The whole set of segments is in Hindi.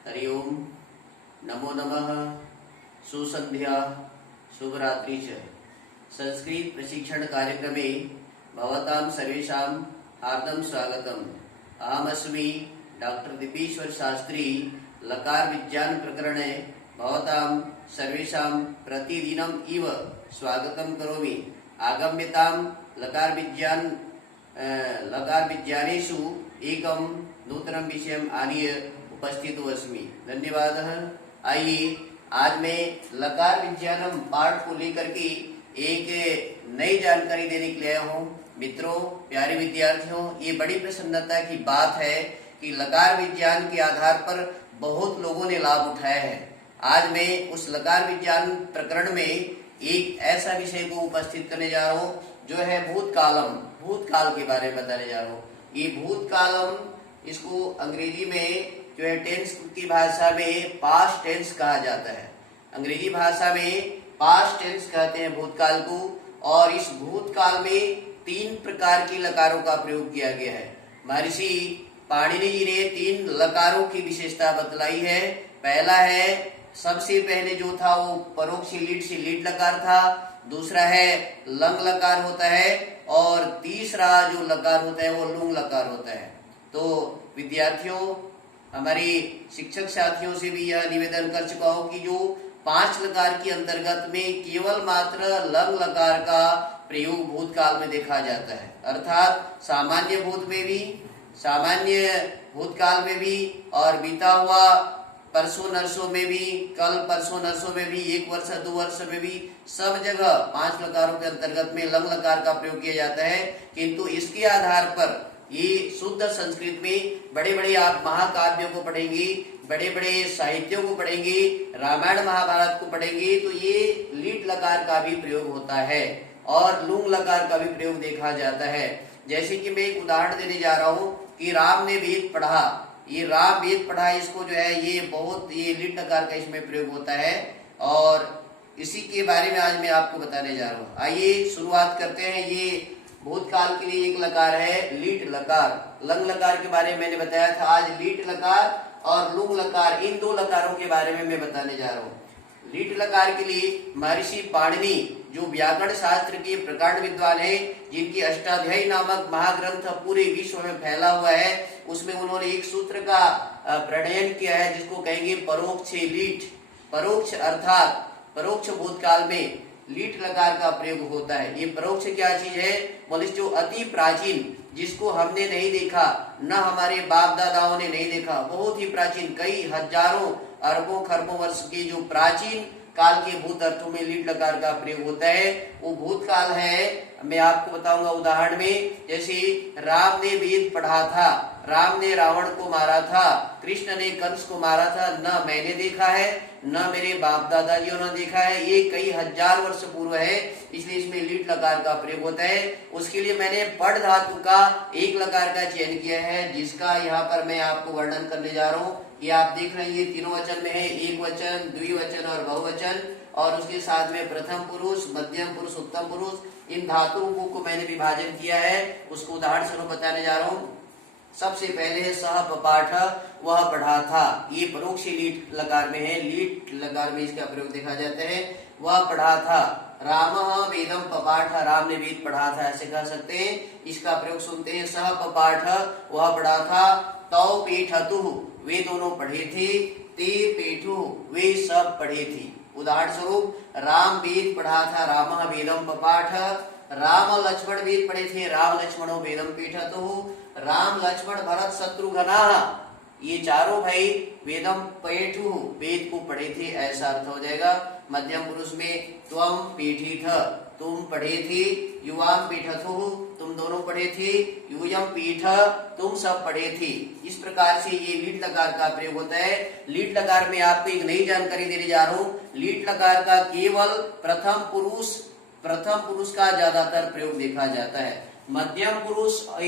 हरि ओम, नमो नमः, सुसंध्या, शुभरात्रि च। संस्कृत प्रशिक्षण कार्यक्रमे भवतां सर्वेषां हार्दं स्वागतम्। अहमस्मि डॉक्टर दीपेश्वर शास्त्री। लकार विज्ञान प्रकरणे भवतां सर्वेषां प्रतिदिनम् इव स्वागतं करोमि। आगम्यतां लकार विज्ञानेषु एकं नूतनं विषयम् आनीय उपस्थितो अस्मि। धन्यवादः। आइए, आज मैं लकार विज्ञानम पाठ को लेकर के एक नई जानकारी देने के लिए आया हूँ। मित्रों, प्यारे विद्यार्थियों, ये बड़ी प्रसन्नता की बात है कि लकार विज्ञान के आधार पर बहुत लोगों ने लाभ उठाया है। आज मैं उस लकार विज्ञान प्रकरण में एक ऐसा विषय को उपस्थित करने जा रहा हूँ जो है भूतकालम। भूतकाल के बारे में बताने जा रहा हूँ। ये भूतकालम, इसको अंग्रेजी में जो है टेंस की भाषा में पास्ट टेंस कहा जाता है। अंग्रेजी भाषा में पास्ट टेंस कहते हैं भूतकाल को। और इस भूतकाल में 3 प्रकार की लकारों का प्रयोग किया गया है। महर्षि पाणिनि जी ने 3 लकारों की विशेषता बतलाई है। पहला है, सबसे पहले जो था वो परोक्ष लीट से लीट लकार था। दूसरा है लंग लकार होता है। और तीसरा जो लकार होता है वो लुंग लकार होता है। तो विद्यार्थियों, हमारे शिक्षक साथियों से भी यह निवेदन कर चुका हूं कि जो 5 लकार के अंतर्गत में केवल मात्र लंग लकार का प्रयोग भूतकाल में देखा जाता है। अर्थात सामान्य भूतकाल में भी और बीता हुआ परसों नरसों में भी, कल परसों नरसों में भी, 1 वर्ष 2 वर्ष में भी, सब जगह 5 लकारों के अंतर्गत में लंग लकार का प्रयोग किया जाता है। किंतु इसके आधार पर ये शुद्ध संस्कृत में बड़े बड़े आप महाकाव्यों को पढ़ेंगे, बड़े बड़े साहित्यों को पढ़ेंगे, रामायण महाभारत को पढ़ेंगे, तो ये लीट लकार का भी प्रयोग होता है और लुंग लकार का भी प्रयोग देखा जाता है। जैसे कि मैं एक उदाहरण देने जा रहा हूँ कि राम ने वेद पढ़ा। ये राम वेद पढ़ा, इसको जो है ये लीट लकार का इसमें प्रयोग होता है। और इसी के बारे में आज मैं आपको बताने जा रहा हूँ। आइए शुरुआत करते हैं। ये भूतकाल के लिए एक लकार है लीट लकार। लंग लकार के बारे में मैंने बताया था। आज लीट लकार और लुंग लकार, इन 2 लकारों के बारे में मैं बताने जा रहा हूँ। लीट लकार के लिए महर्षि पाणिनि, जो व्याकरण शास्त्र के प्रकांड विद्वान है, जिनकी अष्टाध्यायी नामक महाग्रंथ पूरे विश्व में फैला हुआ है, उसमें उन्होंने एक सूत्र का प्रणयन किया है जिसको कहेंगे परोक्ष लीट। परोक्ष अर्थात परोक्ष भूतकाल में लीट लकार का प्रयोग होता है। ये परोक्ष क्या चीज है? बोले जो अति प्राचीन, जिसको हमने नहीं देखा, न हमारे बाप दादाओं ने नहीं देखा, बहुत ही प्राचीन, कई हजारों अरबों खरबों वर्ष के जो प्राचीन काल के भूत अर्थों में लीट लकार का प्रयोग होता है, वो भूतकाल है। मैं आपको बताऊंगा उदाहरण में। जैसे राम ने वेद पढ़ा था, राम ने रावण को मारा था, कृष्ण ने कंस को मारा था, न मैंने देखा है, न मेरे बाप दादाजियों ने देखा है। ये कई हजार वर्ष पूर्व है, इसलिए इसमें लीट लकार का प्रयोग होता है। उसके लिए मैंने पढ़ धातु का एक लकार का चयन किया है, जिसका यहाँ पर मैं आपको वर्णन करने जा रहा हूँ। ये आप देख रहे हैं, ये तीनों वचन में है, एक वचन, द्विवचन और बहुवचन। और उसके साथ में प्रथम पुरुष, मध्यम पुरुष, उत्तम पुरुष, इन धातुओं को मैंने विभाजन किया है। उसको उदाहरण स्वरूप बताने जा रहा हूँ। सबसे पहले है सह पपाठ, वह पढ़ा था। ये परोक्ष लीट लकार में है। लीट लकार में इसका प्रयोग देखा जाता है। वह पढ़ा था। रामः वेदम पपाठ, राम ने वेद पढ़ा था, ऐसे कह सकते हैं। इसका प्रयोग सुनते हैं। सह पपाठ, वह पढ़ा था। तौ पेठतु, वे दोनों पढ़े थे। ते पेठु, वे सब पढ़े थे। उदाहरण स्वरूप राम वेद पढ़ा था, रामः वेदम पपाठ। राम लक्ष्मण वेद पढ़े थे, राम लक्ष्मणो वेदम पेठतु। राम लक्ष्मण भरत शत्रुघ्ना, ये चारों भाई वेदम पेठु, वेद को पढ़े थे, ऐसा अर्थ हो जाएगा। मध्यम पुरुष में त्वम पीठित, तुम पढ़े थे। युवाम पीठथु, तुम दोनों पढ़े थे। यूयम पीठ, तुम सब पढ़े थे। इस प्रकार से ये लीट लकार का प्रयोग होता है। लीट लकार में आपको एक नई जानकारी देने जा रहा हूँ। लीट लकार का केवल प्रथम पुरुष का ज्यादातर प्रयोग देखा जाता है। मध्यम पुरुष और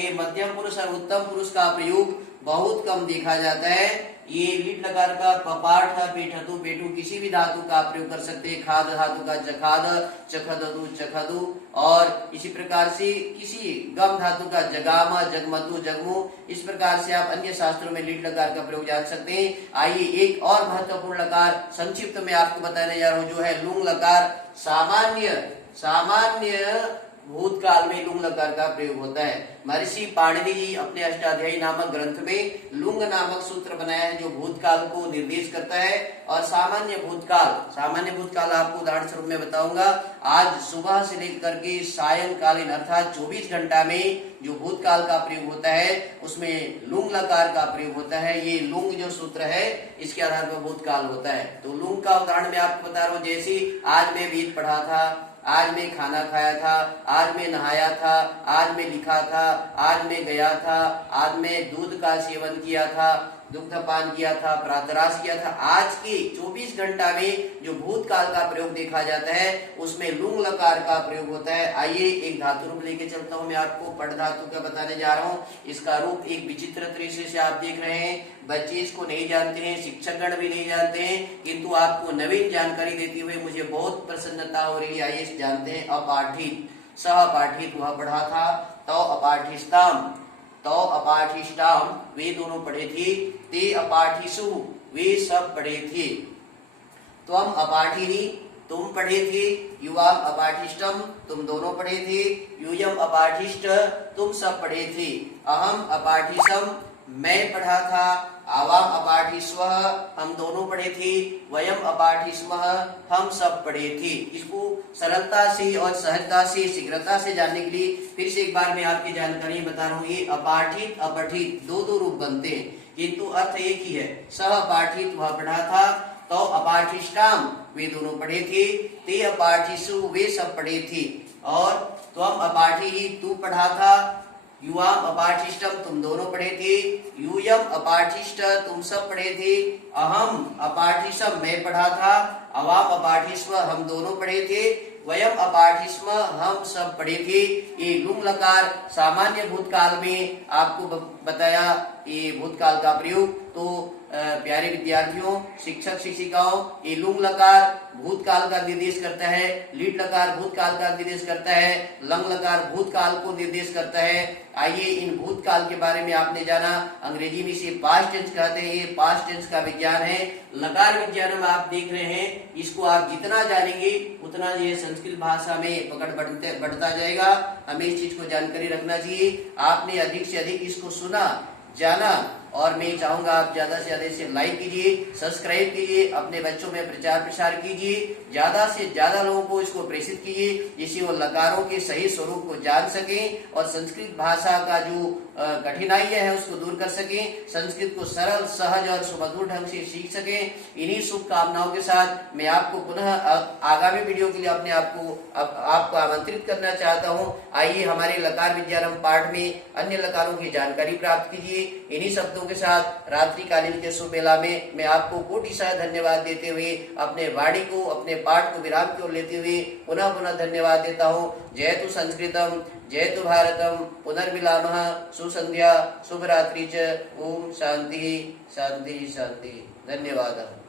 उत्तम पुरुष का प्रयोग बहुत कम देखा जाता है। ये लीट लकार का पपाठ, पेठतु, पेटू किसी भी धातु का प्रयोग कर सकते हैं। खाद धातु का जखाद, चखदु, चखदु, और इसी प्रकार से किसी गम धातु का जगाम, जगमतु, जगमु। इस प्रकार से आप अन्य शास्त्रों में लीट लकार का प्रयोग जान सकते हैं। आइए एक और महत्वपूर्ण लकार संक्षिप्त में आपको बताने जा रहा हूं, जो है लुंग लकार। सामान्य भूतकाल में लुंग लकार का प्रयोग होता है। महर्षि पाणिनि जी अपने अष्टाध्यायी नामक ग्रंथ में लुंग नामक सूत्र बनाया है, जो भूतकाल को निर्देश करता है। और सामान्य भूतकाल आपको उदाहरण स्वरूप में बताऊंगा। आज सुबह से लेकर के सायंकालीन अर्थात 24 घंटा में जो भूतकाल का प्रयोग होता है उसमें लुंग लकार का प्रयोग होता है। ये लुंग जो सूत्र है इसके आधार पर भूतकाल होता है। तो लुंग का उदाहरण मैं आपको बता रहा हूँ, जैसे आज मैं वेद पढ़ा था, आज मैं खाना खाया था, आज मैं नहाया था, आज मैं लिखा था, आज मैं गया था, आज मैं दूध का सेवन किया था, दुग्धपान किया था, प्रातराश किया था। आज के 24 घंटा में जो भूतकाल का प्रयोग देखा जाता है उसमें लुंग लकार का प्रयोग होता है। आइए एक धातु रूप लेके चलता हूं, मैं आपको पट धातु का बताने जा रहा हूं। इसका रूप एक विचित्र तरीके से आप देख रहे हैं। बच्चे इसको नहीं जानते हैं, शिक्षकगण भी नहीं जानते हैं, किंतु आपको नवीन जानकारी देते हुए मुझे बहुत प्रसन्नता हो रही है। आइए जानते हैं। अपाठित, सह पाठित वह पढ़ा था, तो अपाठिस्ताम, तो अपाठिष्टाम वे दोनों पढ़े थे, ते अपाठिसु वे सब पढ़े थे, त्वम अपाठिनी तुम पढ़े थे, युवाम अपाठिष्टम तुम दोनों पढ़े थे, यूयम अपाठिष्ट तुम सब पढ़े थे, अहम अपाठिसम मैं पढ़ा था, आवाम अपाठिस्व हम दोनों पढ़े थे, वयम अपाठिस्मः हम सब पढ़े थे। इसको सरलता से और सहजता से शीघ्रता से जानने के लिए फिर से एक बार मैं आपकी जानकारी बता रहा हूँ। ये अपाठित अपठित दो रूप बनते हैं, किंतु अर्थ एक ही है। सह पाठित वह पढ़ा था, तो अपाठिष्टाम वे दोनों पढ़े थे, ते अपाठिसु वे सब पढ़े थे, और त्वम अपाठी तू पढ़ा था, युवाम अपाठिष्टम तुम दोनों पढ़े थे, यूयम अपाठिष्ट तुम सब पढ़े थे, अहम अपाठिसम मैं पढ़ा था, अवाम अपाठिस्व हम दोनों पढ़े थे, वयम अपाठिस्म हम सब पढ़े थे। ये लुंग लकार सामान्य भूतकाल में आपको बताया ये भूतकाल का प्रयोग। तो प्यारे विद्यार्थियों, शिक्षक शिक्षिकाओं, ये लुंग लकार भूतकाल का निर्देश करता है, लीट लकार भूतकाल का निर्देश करता है, लंग लकार भूतकाल को निर्देश करता है। आइए इन भूतकाल के बारे में आपने जाना। अंग्रेजी में इसे पास्ट टेंस कहते हैं, ये पास्ट टेंस का विज्ञान है। लकार विज्ञान में आप देख रहे हैं, इसको आप जितना जानेंगे उतना ये संस्कृत भाषा में पकड़ बढ़ता जाएगा। हमें इस चीज को जानकारी रखना चाहिए। आपने अधिक से अधिक इसको सुना, जाना, और मैं चाहूंगा आप ज्यादा से ज्यादा इसे लाइक कीजिए, सब्सक्राइब कीजिए, अपने बच्चों में प्रचार प्रसार कीजिए, ज्यादा से ज्यादा लोगों को इसको प्रेषित कीजिए, जिससे वो लकारों के सही स्वरूप को जान सकें और संस्कृत भाषा का जो कठिनाइयां है उसको दूर कर सकें, संस्कृत को सरल, सहज और सुमधुर ढंग से सीख सकें। इन्हीं शुभकामनाओं के साथ मैं आपको पुनः आगामी वीडियो के लिए अपने आपको आमंत्रित करना चाहता हूं। आइए हमारे लकार विज्ञानम पाठ में अन्य लकारों की जानकारी प्राप्त कीजिए। इन्हीं शब्दों के साथ रात्रिकालीन के शुभ बेला में मैं आपको कोटिशः धन्यवाद देते हुए अपने वाणी को, अपने पाठ को विराम की ओर लेते हुए पुनः धन्यवाद देता हूँ। जयतु संस्कृतम, जयतु भारतम, पुनर्मिलामः, सुसंध्या, शुभ रात्रि च। ओम शांति शांति शांति। धन्यवाद।